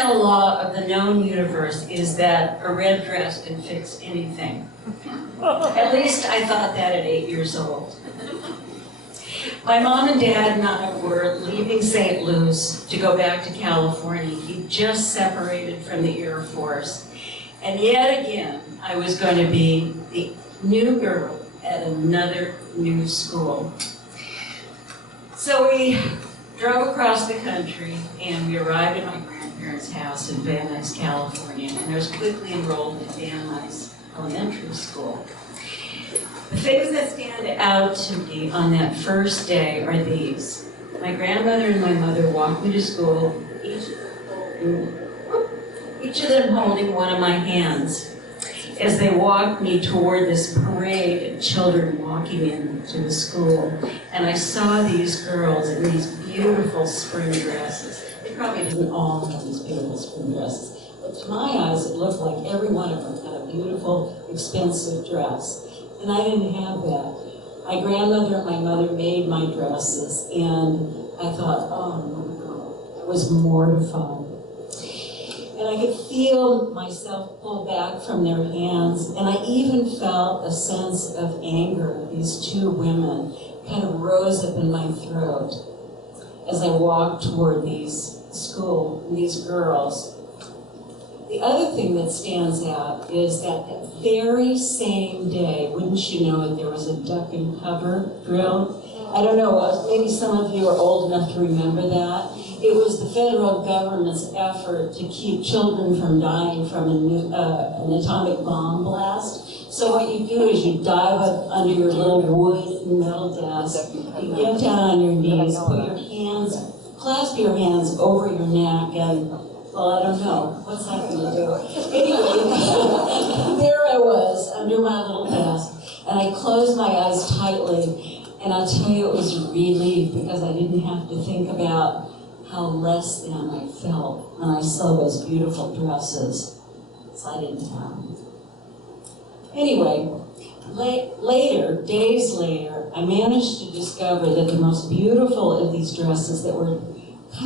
fundamental law of the known universe is that a red dress can fix anything. At least I thought that at 8 years old. My mom and dad and I were leaving St. Louis to go back to California. He just separated from the Air Force. And yet again, I was going to be the new girl at another new school. So we drove across the country and we arrived at my grandparents' house in Van Nuys, California, and I was quickly enrolled in Van Nuys Elementary School. The things that stand out to me on that first day are these. My grandmother and my mother walked me to school, each of them holding one of my hands as they walked me toward this parade of children walking into the school. And I saw these girls in these beautiful spring dresses. They probably didn't all have these beautiful spring dresses, but to my eyes it looked like every one of them had a beautiful, expensive dress. And I didn't have that. My grandmother and my mother made my dresses, and I thought, oh no, I was mortified. And I could feel myself pull back from their hands, and I even felt a sense of anger. These two women kind of rose up in my throat as I walked toward these girls. The other thing that stands out is that very same day, wouldn't you know it, there was a duck and cover drill. I don't know, maybe some of you are old enough to remember that. It was the federal government's effort to keep children from dying from an atomic bomb blast. So what you do is you dive up under your little wood and metal desk, you get down on your knees, clasp your hands over your neck, and well, I don't know. What's that going to do? Anyway, there I was under my little desk, and I closed my eyes tightly, and I'll tell you it was a relief because I didn't have to think about how less than I felt when I saw those beautiful dresses. So I didn't have them. Anyway, days later, I managed to discover that the most beautiful of these dresses that were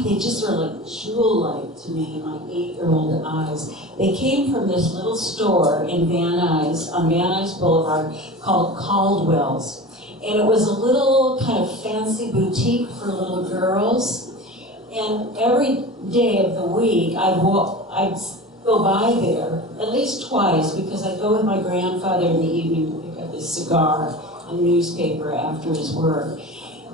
they just were like jewel-like to me in my 8-year-old eyes. They came from this little store in Van Nuys, on Van Nuys Boulevard, called Caldwell's. And it was a little kind of fancy boutique for little girls. And every day of the week, I'd go by there at least twice because I'd go with my grandfather in the evening to pick up his cigar and newspaper after his work.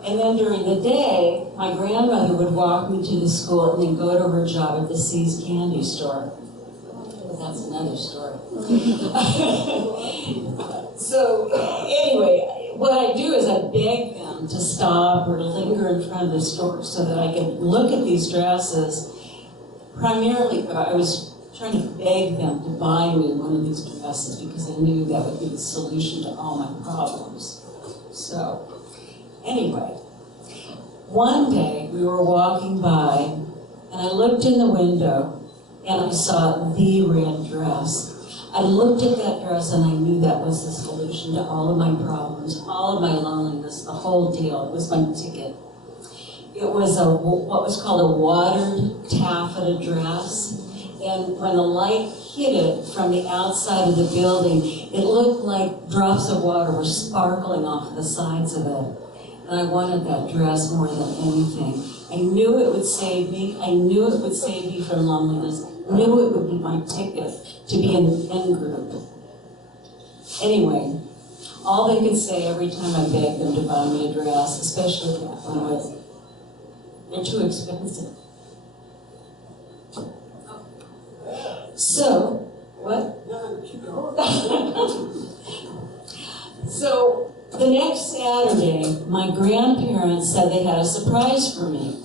And then during the day, my grandmother would walk me to the school and then go to her job at the See's candy store. But that's another story. So anyway, what I do is I beg them to stop or to linger in front of the store so that I could look at these dresses. Primarily, I was trying to beg them to buy me one of these dresses because I knew that would be the solution to all my problems. So. Anyway, one day we were walking by and I looked in the window and I saw the red dress. I looked at that dress and I knew that was the solution to all of my problems, all of my loneliness, the whole deal. It was my ticket. It was what was called a watered taffeta dress. And when the light hit it from the outside of the building, it looked like drops of water were sparkling off the sides of it. And I wanted that dress more than anything. I knew it would save me. I knew it would save me from loneliness. I knew it would be my ticket to be in the in-group. Anyway, all they could say every time I begged them to buy me a dress, especially that one, was, they're too expensive. So, what? So, the next Saturday, my grandparents said they had a surprise for me.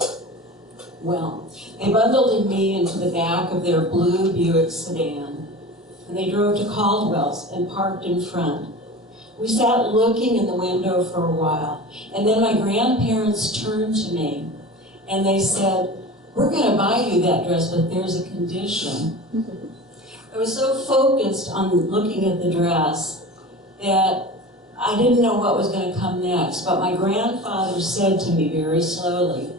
Well, they bundled me into the back of their blue Buick sedan, and they drove to Caldwell's and parked in front. We sat looking in the window for a while, and then my grandparents turned to me, and they said, "We're going to buy you that dress, but there's a condition." I was so focused on looking at the dress that I didn't know what was going to come next, but my grandfather said to me very slowly,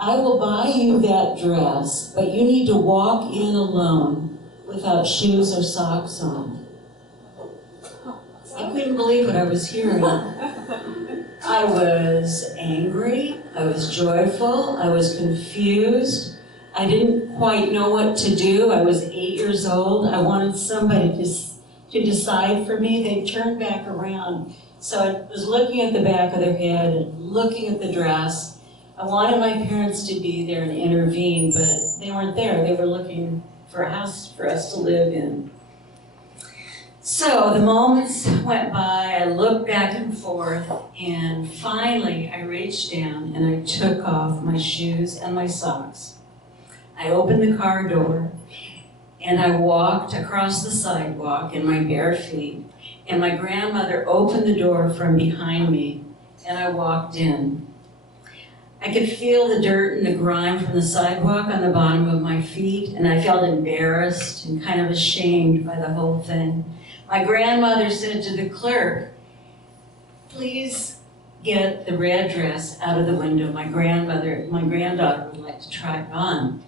I will buy you that dress, but you need to walk in alone without shoes or socks on. I couldn't believe what I was hearing. I was angry, I was joyful, I was confused. I didn't quite know what to do. I was 8 years old. I wanted somebody to decide for me. They turned back around. So I was looking at the back of their head and looking at the dress. I wanted my parents to be there and intervene, but they weren't there. They were looking for a house for us to live in. So the moments went by, I looked back and forth, and finally I reached down and I took off my shoes and my socks. I opened the car door and I walked across the sidewalk in my bare feet, and my grandmother opened the door from behind me and I walked in. I could feel the dirt and the grime from the sidewalk on the bottom of my feet, and I felt embarrassed and kind of ashamed by the whole thing. My grandmother said to the clerk, "Please get the red dress out of the window. My granddaughter would like to try it on."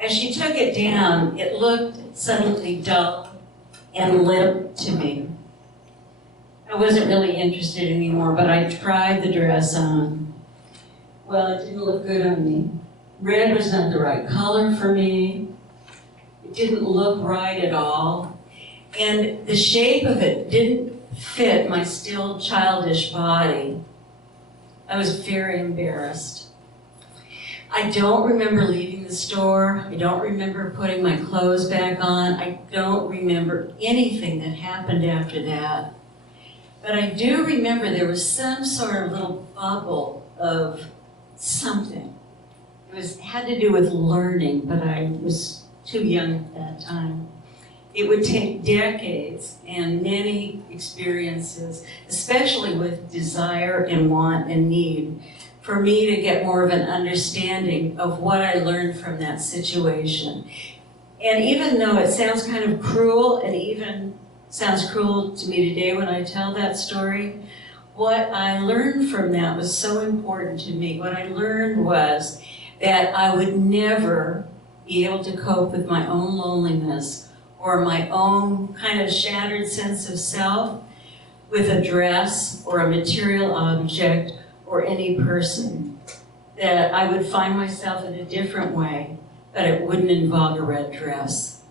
As she took it down, it looked suddenly dull and limp to me. I wasn't really interested anymore, but I tried the dress on. Well, it didn't look good on me. Red was not the right color for me. It didn't look right at all. And the shape of it didn't fit my still childish body. I was very embarrassed. I don't remember leaving the store. I don't remember putting my clothes back on. I don't remember anything that happened after that. But I do remember there was some sort of little bubble of something. It had to do with learning, but I was too young at that time. It would take decades and many experiences, especially with desire and want and need, for me to get more of an understanding of what I learned from that situation. And even though it sounds kind of cruel, and even sounds cruel to me today when I tell that story, what I learned from that was so important to me. What I learned was that I would never be able to cope with my own loneliness or my own kind of shattered sense of self with a dress or a material object or any person. That I would find myself in a different way, but it wouldn't involve a red dress.